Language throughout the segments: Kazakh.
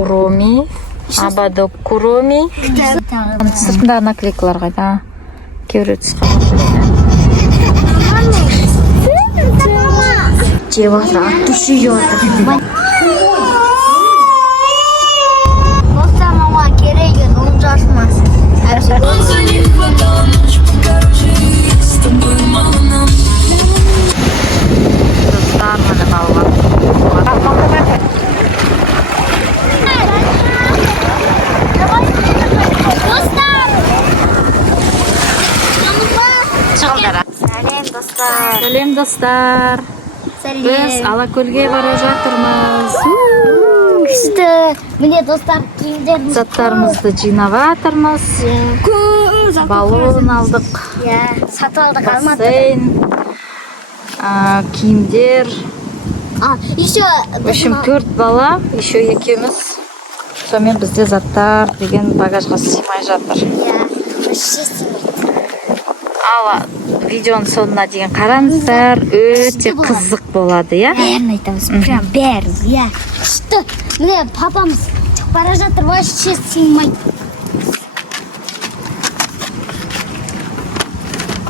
Куроми, Абадок Куроми. Сыртындағы наклейкалар қайда? Кейбір жеп жатыр, ат түші жеп жатыр. Болса мама керегі он жасмас. Сәлем достар. Біз Алакөлге бара жатырмыз. Күшті. Міне достар, киімдеріміз. Заттарымызды жинап жатырмыз. Баллон алдық. Сатып алдық алматы. Бассейн, киімдер. Еще В общем, 4 бала, еще екеуміз. Сонымен бізде заттар деген багажға сыймай жатыр. Ал видеоның соңына дейін қараңыздар, өте қызық болады, я? Бәрін айтамыз, прям бәрін, Күшті. Міне папамыз шығып бара жатыр, вообще сыймайды.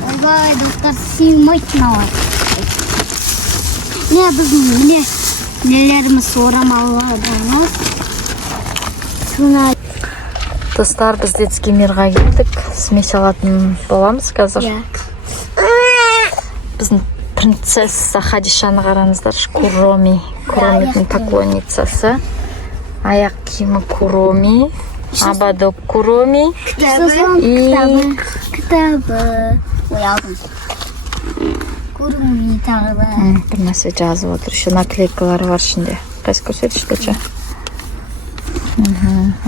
Ойбай, достар, сыймайды мынау. Міне біздің нелеріміз орамалымыз. Достар, біз детский мирға кеттік. Смесь алатын боламыз қазір. Біздің принцесса Хадишаны қараңыздар. Куромидің поклонницасы. Аяқ киімі Куроми, Абадок Куроми. Кітабы. Ой, алдым. Куроми тағы да. Бір нәрсе жазып отыр. Еще наклейкалары бар ішінде. Қайсы көрсетішті.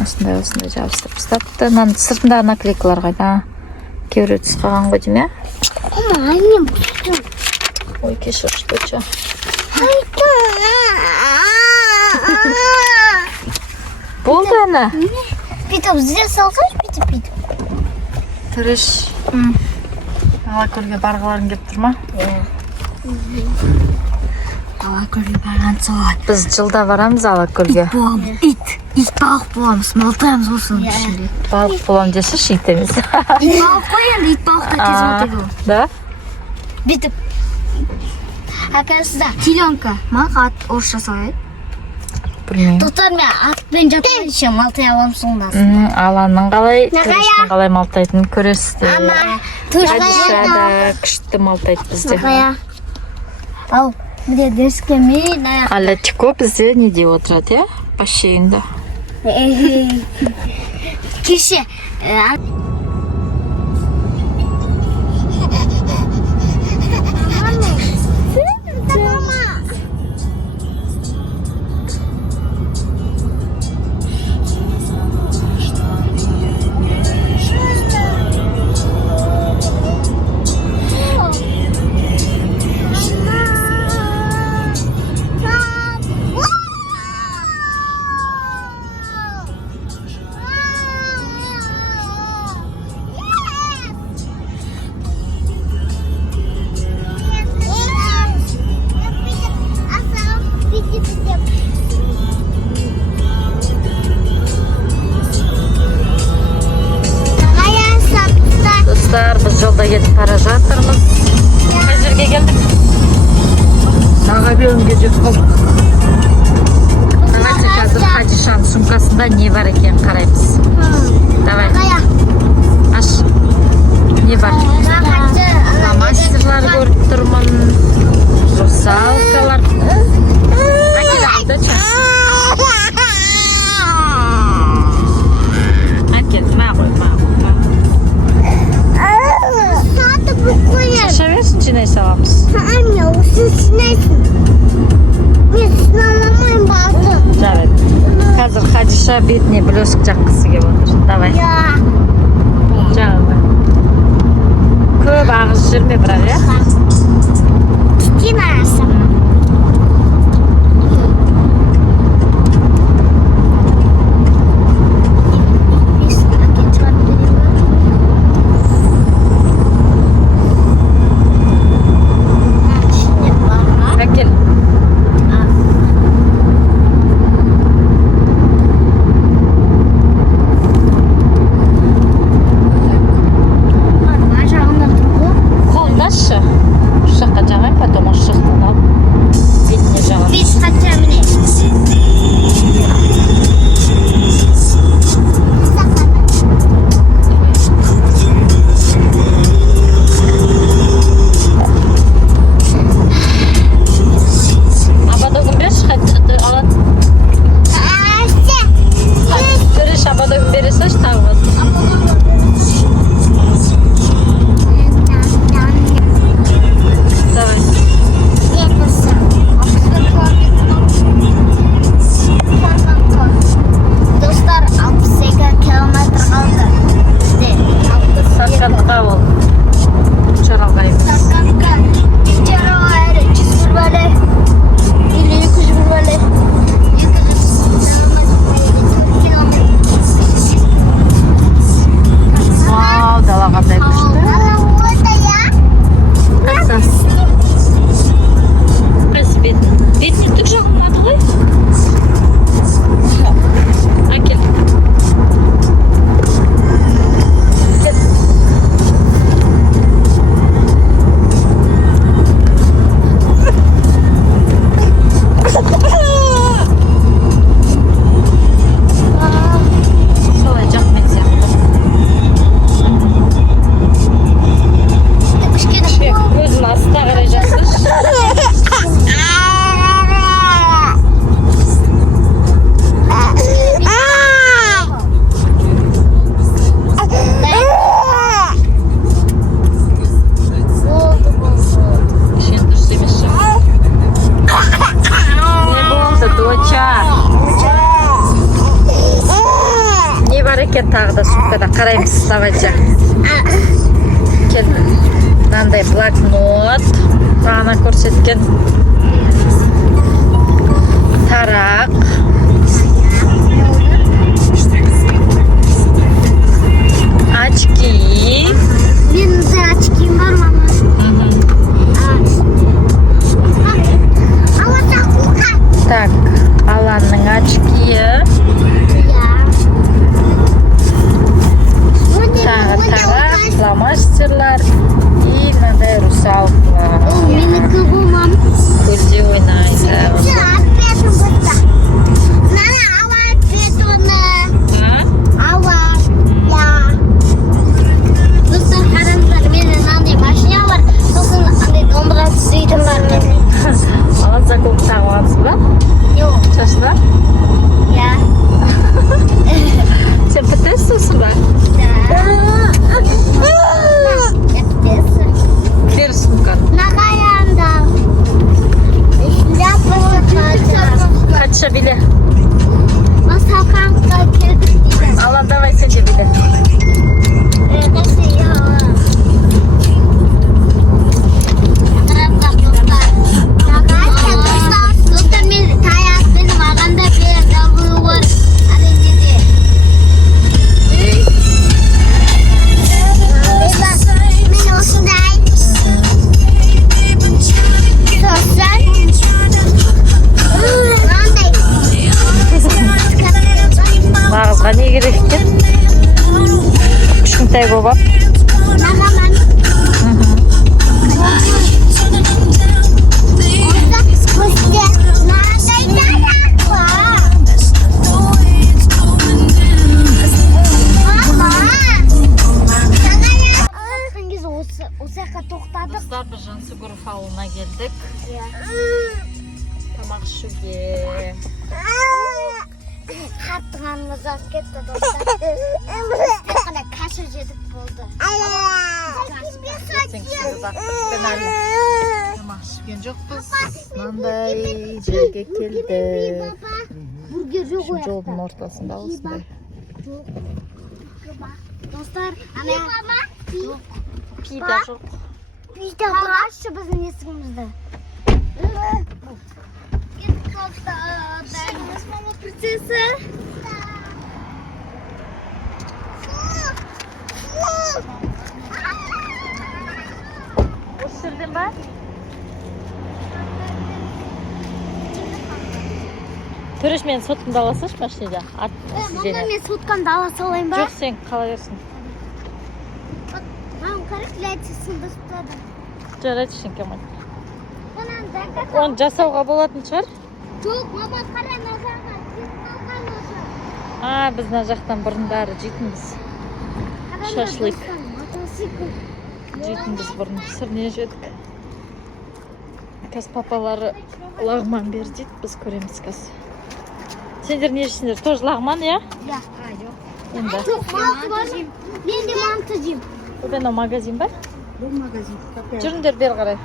Осындай жабыстырып тастапты. Мынаның сыртындағы наклейкалар қайда? Кейбір өтіс қалған ғой дейм, Анем бұстым. Ой, кешір шпеча. Болды әні? Бүйтіп зіре салсаш, бүйтіп. Түріш. Алакөлге барғыларың кеп тұр ма? Алакөлге барған соғат. Біз жылда барамыз Алакөлге. Ит балық боламыз, малтаймыз осының ішінде. Балық болам десе ит емес. Ит балық қойын, ит балықта тез отығы. Да? Бүйтіп. Әкәсізда, теленка. Мақ ат орысша салайды. Білмеймін. Тоқтар мен атпен жатқан еще малтай алам соңда. Аланың қалай, түріштің қалай малтайтын көресізді. Хадишада күшті малтайды бізде. Ал, міне дерске мен аяқ. Алатико бізде неде отырады, я? Бассейнда. Кеше. Біз жолда кетіп бара жатырмыз. Қай жерге келдік? Сағабелімге жетіп қалдық. Давайте қазір Хадишаның сумкасында не бар екен қараймыз. Давай. Аш. Не бар? Фломастерлар көріп тұрмын. Русалкалар. Жинай саламыз. Anne, осы сынайсың. Мен сыналамайын балтым. Жарайды. Қазір Хадиша бетіне блеск жаққысы келіп отыр. Давай. Жағылды. Көп ағыз жүрме бірақ, я? Кикен арасы. екен тағы да сумкада қараймыз. Давайте. Кел. Мынандай блокнот. Бағана көрсеткен. Тарақ. Очки. Менің де очким бар, мама. Так, Аланның очки. Тағы тарақ, фломастерлар и мынандай русалкалар. Менікі бұл, мам. Көлде ойнайды. Достар, қараңыздар, менің мынандай машина бар. Сосын андай домбыра түсіретін бар менің. Алан заколка тағып алыпсың ба? Жоқ. Шашына? Я. Сен птессің ба? Бер сумканы. Катша биле. Алан, давай сен де биле. Бағызға не керек екен? Кішкентай болып. Достар, біз Жансүгіров ауылына келдік. Тамақ ішуге. Қатығанымыз аз кетті, достар. Қана каша жедік болды. Тамақ ішкен жоқпыз. Мынандай жерге келдік. Бургер жоқ Şu жолдың ортасында осындай. Достар, Пида жоқ. Пида бар. Ашшы біздің есігімізді. Шығыңыз, мама принцесса. Осы жерден ба? Төреш, мен соткамды ала салшы машинада. Мама, мен соткамды ала салайын ба? Жоқ, сен қала берсін. Мам, қарап, ләйтсесін ұстады. Жарайды, шынкемін. Оны жасауға болатын шығар? Жоқ, мама, қара назарға. Біз мына жақтан бұрындары жейтінбіз. Шашлык. Жейтінбіз бұрын. Сырне жедік. Қазір папалары лағман бер дейді, біз көреміз қазір. Сендер не жейсіңдер? Тоже лағман, иә? Я. Енді. Жоқ, манты бар. Мен де манты жеймін. Бұл анау магазин ба? Бұл магазин. Жүріңдер бері қарай.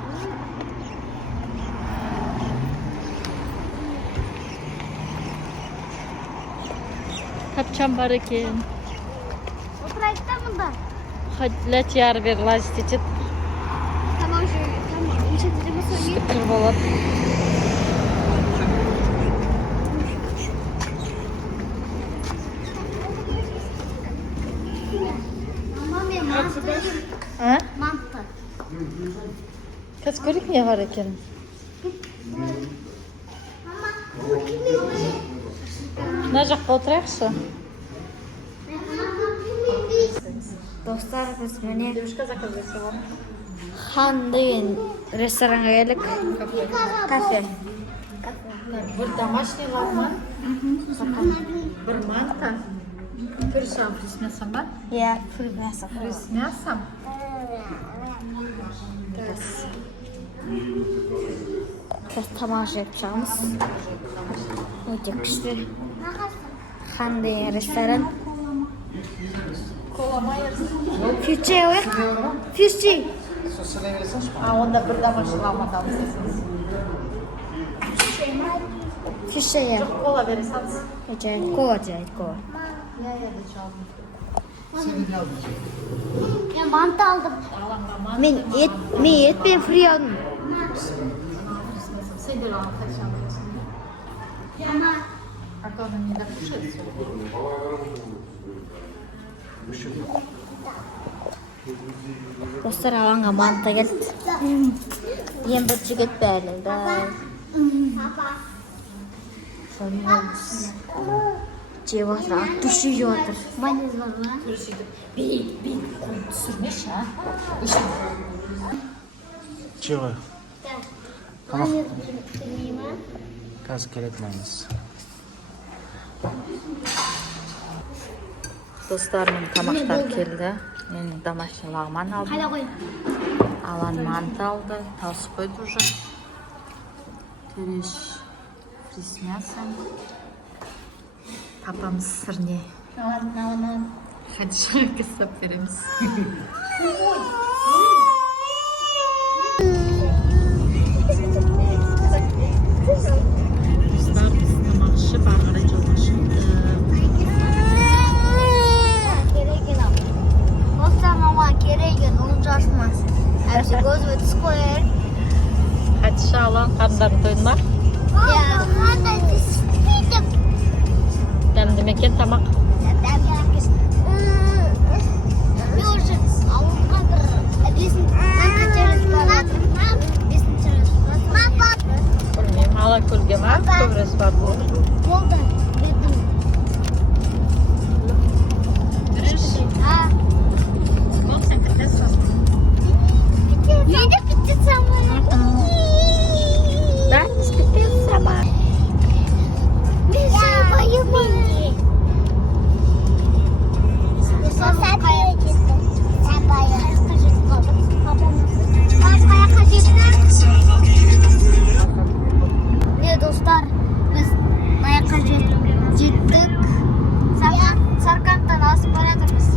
Тапчан бар екен. Отырайық та мұнда. Ләтияр бер лазит етеді. Тамақ жеймін. Тамақ. Неше тізімі сөйлейін. Түр болады. Мама, мен манты жеймін. Манты. Қазір көрейік не бар екен. Мына жаққа отырайықшы. Достар, біз міне Девушка заказывается вам. хан деген ресторанға келдік. Кафе. Бір домашний лағман. Бір манта. Фриш с мясом, ба? Я фри мясо. Фриш с мясом. Біз тамақ жеп шығамыз. Өте күшті. Хан деген ресторан. Кола майерс. Фьюче ойық. Фьюче. Онда бір домашний лағман алыңыз. Фьюче. Кола бере салыңыз. Кола жайды, кола. Я да çaldım. Ben mantı aldım. Алаңға Men et ben free aldım. Сендер алып қашамын. Ama Ата-ана не допушит. dostlar alanga mantı geldi. Yem bir jigit bärinde. Жеп отыр, ат түші жеп отыр. Майонез бар ма? Бейт, қойып түсірмеші, а? Че ғой? Майонез бермей ма? Қазір келеді майонез. Достарымның тамақтар келді. Мен домашний лагман алдым. Қайда қой? Алан манты алды. Тауысып қойды уже. Тереш фри с мясом. Папамыз сырне. Алан. Хадишаға кісіп береміз. Достар, біз тамақ ішіп, ары қарай жолға шықтық. Кереген. Dostlar mama keregen, onun çalışmaz. Hepsi göz ve tiz koyar. Хадиша алан қарындарын тойдың ба? Ya. Manda tispitip. Дәмді ме екен тамақ? Білмеймін, Алакөлге ма? Көбірес бар бұл. Сен кіртесің. Да, спитен сама. Dostlar, biz Mayak'a jettik. Sarkant'tan asıp baradırız.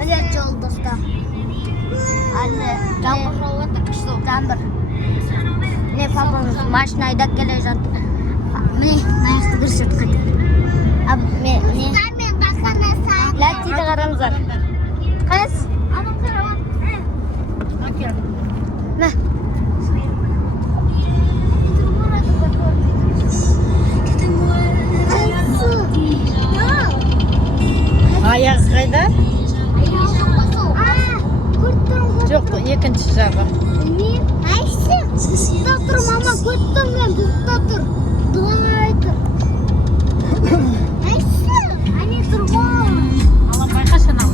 Öyle yol dostlar. Anne, Jambır. Ne papamız maşinayı da gelecek. Ne ayakta duracak hadi. Abi ne? Lati de karamızlar. Kız. Ne? Аяқ қайда? Жоқ, екінші жағы. Dur mama götür ben bukta dur. Duvar dur. Ayşe, hani dur bol. Алан байқашы анау.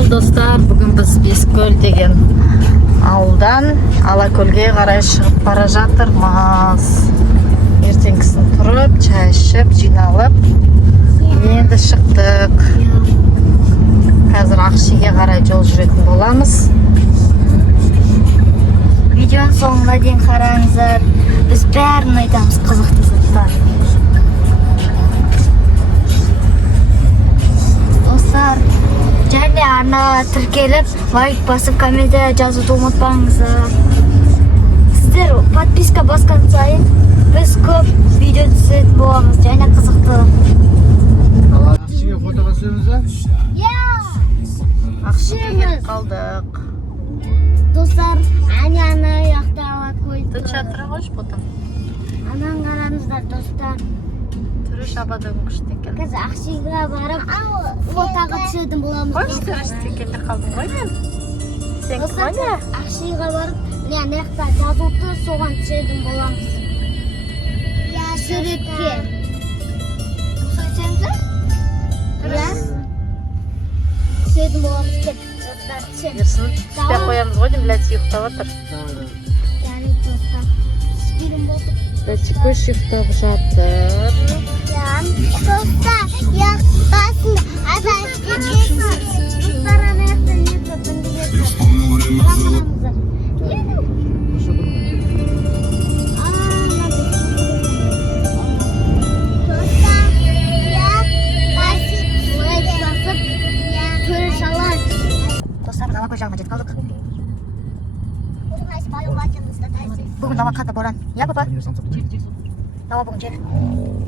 Ал достар, бүгін біз Бескөл деген ауылдан Алакөлге қарай шығып бара жатырмыз. Ертеңгісін тұрып, чай ішіп, жиналып, енді шықтық. Қазір Ақшиге қарай жол жүретін боламыз. Видеоның соңына дейін қараңыздар. Біз бәрін айтамыз қызықты заттар. Достар, және арнаға тіркеліп, лайк басып, комментария жазуды ұмытпаңыздар. Сіздер подписка басқан сайын біз көп видео түсетін боламыз, және қызықты. Ақшиге фотоға түсеміз ба? Ақшиге келіп қалдық. Достар, ана яқта Алакөл. Тут шатыры қойш потом. Анан қараңыздар, достар. Түрі шабадың күшті екен. Қазір Ақшиға барып, фотоға түсетін боламыз. Қойш түрісті келді қалдың ғой мен. Сен кім ана? Ақшиға барып, ана яқта жазылды, соған түсетін боламыз. Суретке. Түсетеміз? Түсетін боламыз деп. Ерсін түспей қоямыз ғой дейм, Ләтик ұйықтап отыр. Yani dostlar, spirim bozuk. Ләтик көш ұйықтап жатыр. Dostlar, ya basın. Dostlar ana yakta ne yaptın diye. Алакөл жағына жетіп қалдық. Бүгін дауа қатты боран. Я, папа? Дауа бүгін жел.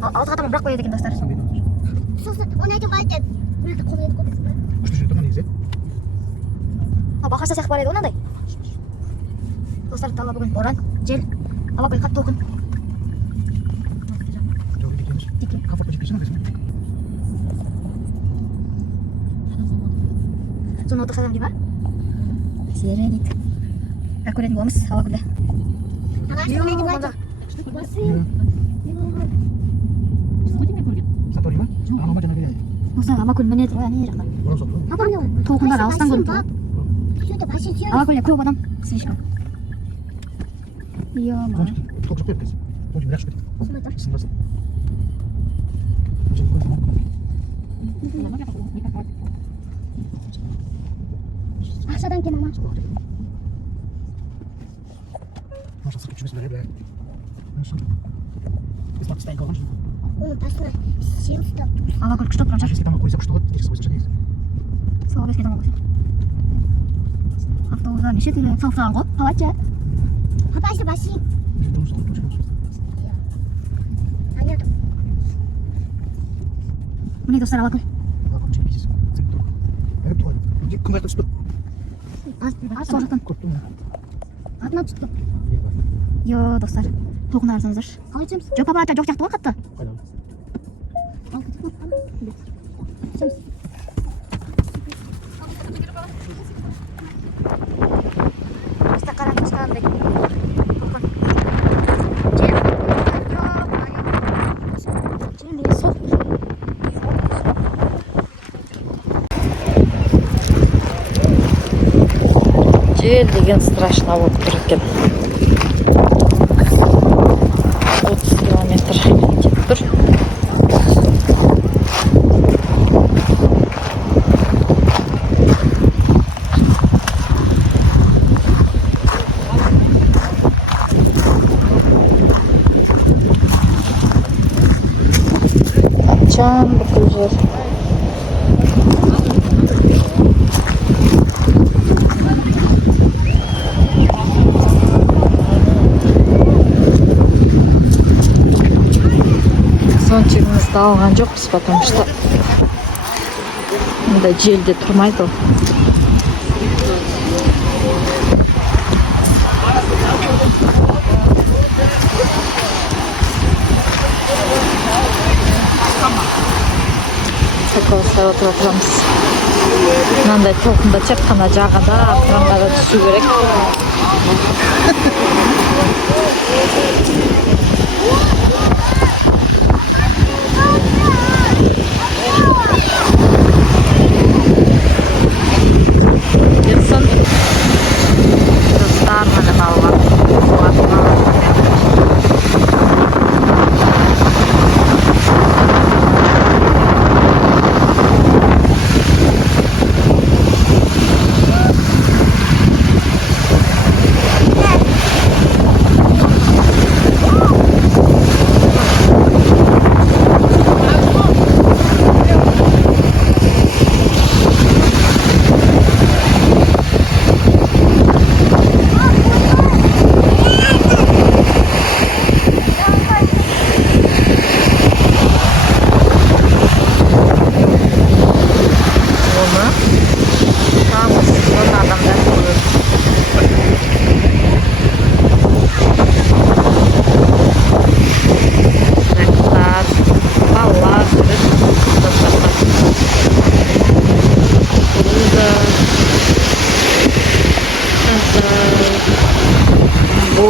Алты қатамын бірақ қояды екен, достар. Оны айтып қайтып. Бірді қол еді қояды. Бақарса сияқты бар еді, онандай. Достар, дауа бүгін боран, жел. Алакөл қатты толқын. Соны отырсадам дейм ба? Серелик. Как көретін боламыз Алакөлде. Осы Алакөл мінеді ғой, не жақта. Толқындар алыстан көрініп тұрады. Алакөлде көп адам слишком. Ақшадан кем, мама. Алакөл күшті тұрған шығар. Сол беске тамақ қойса. Автобусға неше түрлі салсаған ғой? Қалайша? Папасы баси. Міне достар, Алакөл. Сол жақтан. Атына түсті. Йо, достар. Толқындар арзаныздар. Қалай түсеміз? Жоқ, папа, жоқ жақты ғой қатты. Достар, қараңыз қандай. Толқын. Жел деген соқ. Жел деген страшно болып тұр екен. 30 километр кетіп тұр. Açan бүкіл жер. Зонтигімізді алған жоқпыз, потому что мұнда желде тұрмайды ол. Сақалыстай отырамыз. Мынандай толқында тек қана жағада, ақыраңға да түсу керек.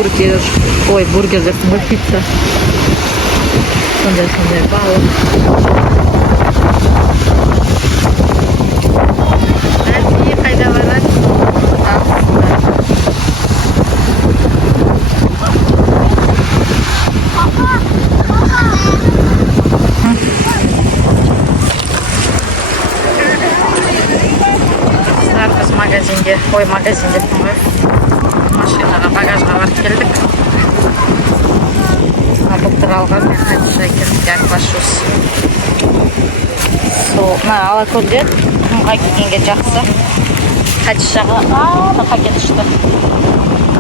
бургер. Ой, бургер депсің ғой, пицца. Сондай балық. Әлі қайда барады? Біз магазинге, магазин деппін ғой. Машинаға, багажға барып келдік. Былтыр алған мен Хадиша екеуміз якбашуыз. Алакөлде құмға келгенге жақсы. Хадишаға пакет ұшты.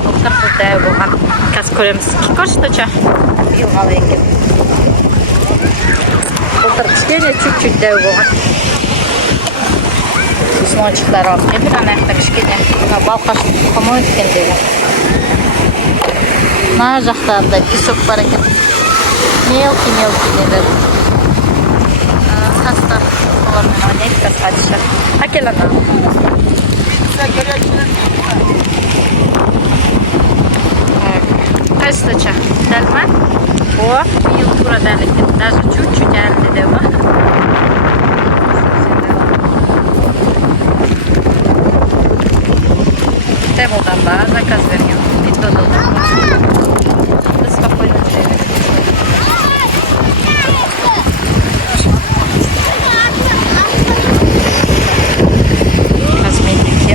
Былтыр бұл дәу болған. Қазір көреміз. Көрші биыл қалай екен. Былтыр кішкене чуть-чуть дәу болған. Сосын ойыншықтар алып келдік. Ана жақта кішкене балқаш тұқымы өткендегі. Мына жақта песок бар екен. Мелкий нелер. Састар. Солармен ойнайды қазір Хадиша. Әкел ана. Қайсысы? Дәл ма? Биыл тура дәл екен. Даже чуть-чуть әлі де ма? Темылдан ба заказ берген. Питододан. Спокойно жүре береді. Косметики.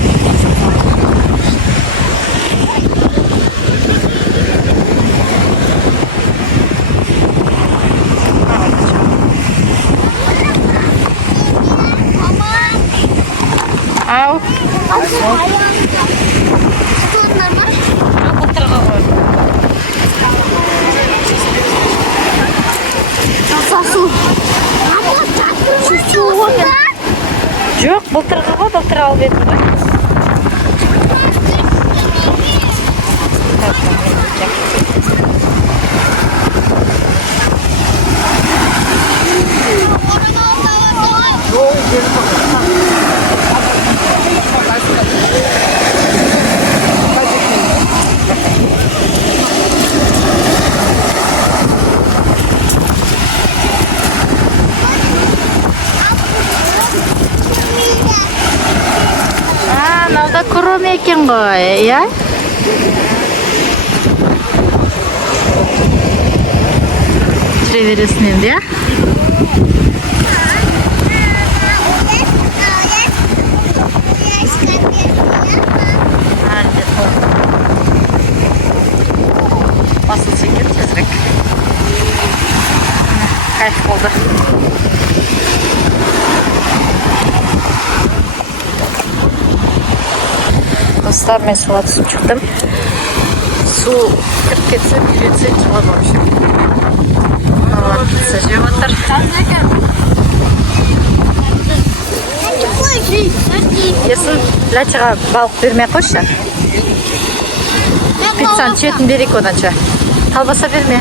Ау. Былтырғы ғой. Жоқ, былтырғы ғой, былтыр алып едім ғой. Мынада кром екен ғой, иә? Жүре бересің енді, иә? Басылса екен тезірек. Кайф болды. Достар, мен суға түсіп шықтым. Су кіріп кетсе, үйретсе шығады вообще. Алла пицца жеп отыр. Ерсін, Ләтиға балық бермей қойшы. Пиццаны жетін берейік оданша. Колбаса берме.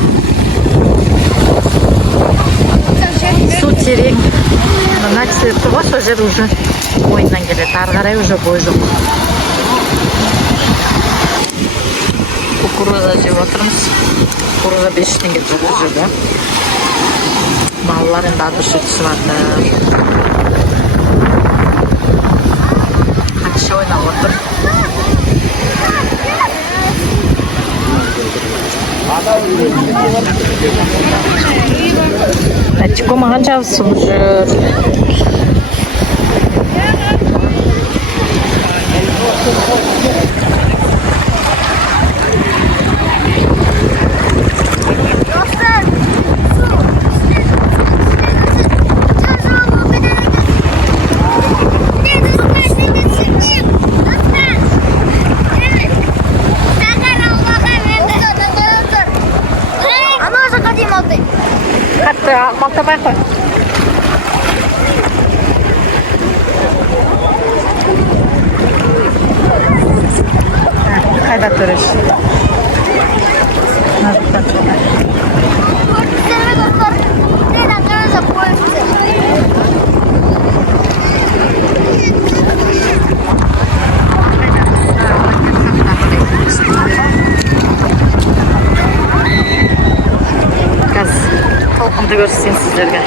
Су терең. Мына кісілерді ғой, сол жер уже ойыннан келеді. Ары қарай уже бой жоқ. Кукуруза жеп отырмыз. Кукуруза 5 теңге тұрды жерде. Балалар енді ат үш түсіп жатыр. Хадиша ойнап отыр. Әтчико маған жабысып жүр. Қатты мақтамай қой. Қайда тұрыш? сіздерге.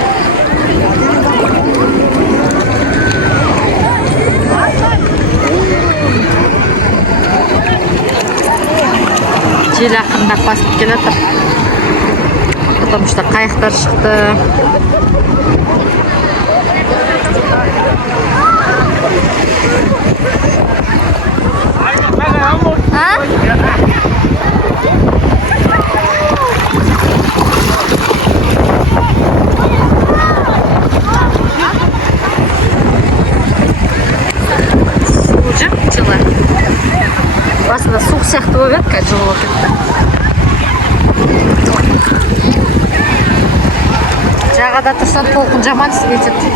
Жел ақырындап басып келе жатыр. Потому что қайықтар шықты. Жылы. Басында суық сияқты болып еді, қазір жылы болып кетті. Жағада тұрсан толқын жаман етеді.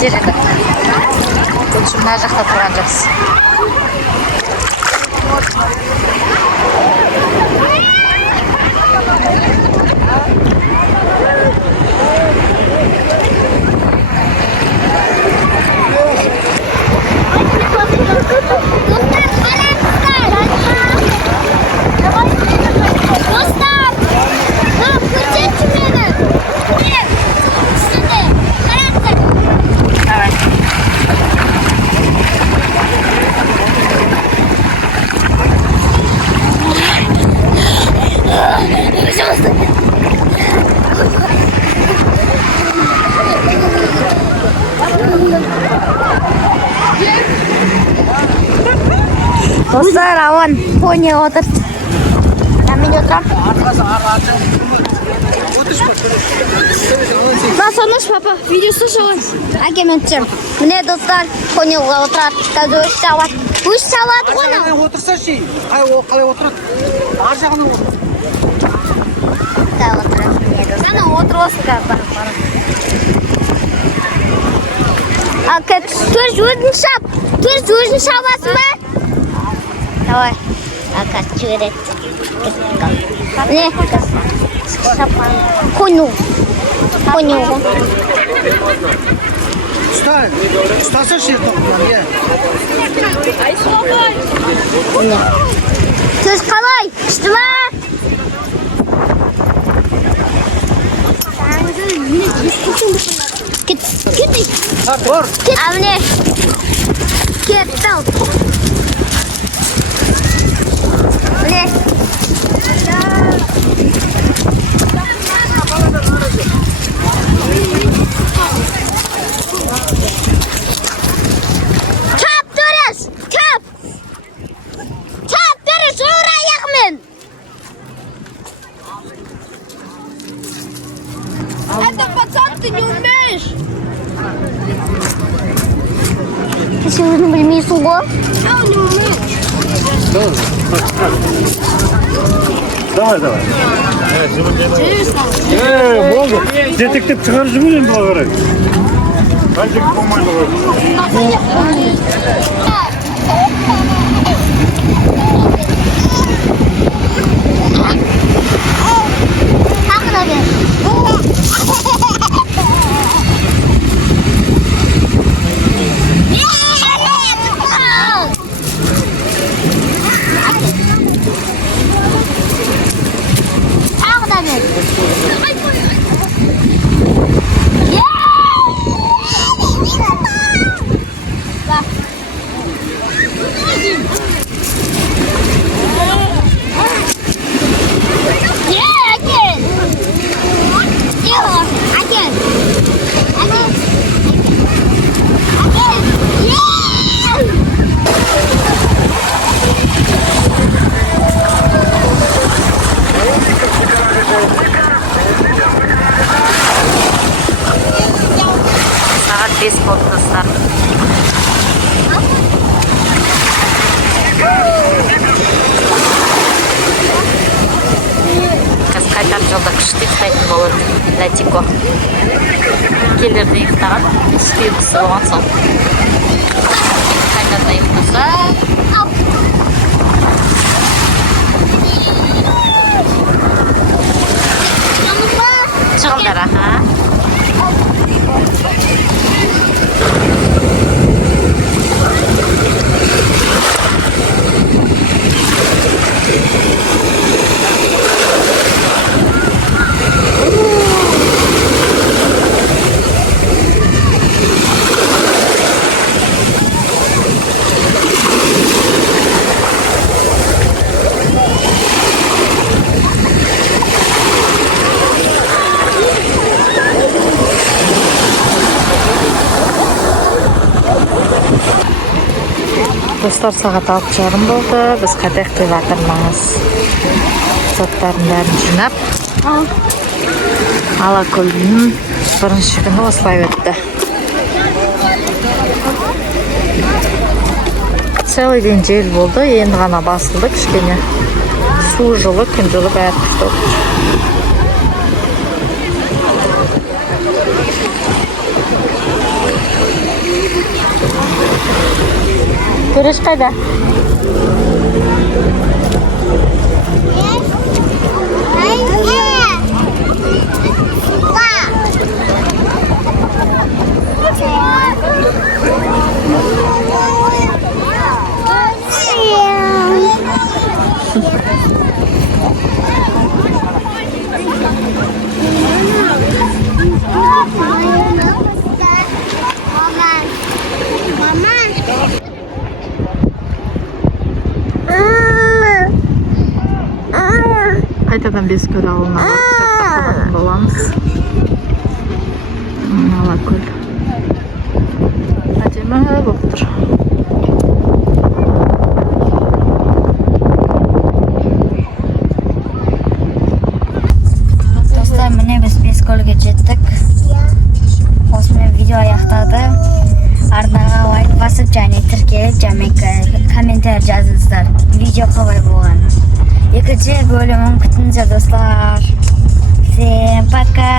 Жереді. Лучше мына жақта тұрған жақсы. Dostlar, Avan Konya отырды. Мен отырам. Басоныш, папа, видео слушай. Әкемен түсем. Міне достар, Конyaға отырады. Қазір өш сауат. Өш сауат қона. Отырса ше, қалай отырады? Ар жағына отыр. Да, отырады. Ана отырасың қазір. Төрт өзін шап. Төрт өзін шабасың ба? Давай. Ака, чурет. Не. Коню. Ұстаса ше тоқынан, е. Сөз қалай? Үшті ма? Кет. Бор. Амне. Кеттің. Міне. Çap dörüz. Çap. Çap dörüz. Uğra yakmin. Это пацан, ты не умеешь. Ты сегодня не умеешь уго? Я не умею. Давай. Болды. Детектеп шығарып жүрмін бұға қарай. Қайдек болмайды ғой. Тақына бер. Saat 5 oldu dostlar. Қазір қайтар жолда күшті ұйықтайтын болады. Латико. Келерде ұйықтаған. Күшті ұйқысы болған соң. Қайтарда ұйықтаса. Шығыңдар, аха. Достар, сағат 6:30 болды. Біз қайтайық деп жатырмыз. Заттардың бәрін жинап. Алакөлдің бірінші күні осылай өтті. Целый день жел болды, енді ғана басылды кішкене. Су жылы, күн жылы бәрі күшті. Көреш қайда? Қайтадан Бескөл ауылына барып боламыз. Алакөл. Әдемі болып тұр. Достар, міне біз Бескөлге жеттік. Осымен видео аяқталды. Арнаға лайк басып және тіркеліп, және комментарий жазыңыздар. Видео қалай болған. Екінші бөлімін күтіңіздер, достар. Всем пока.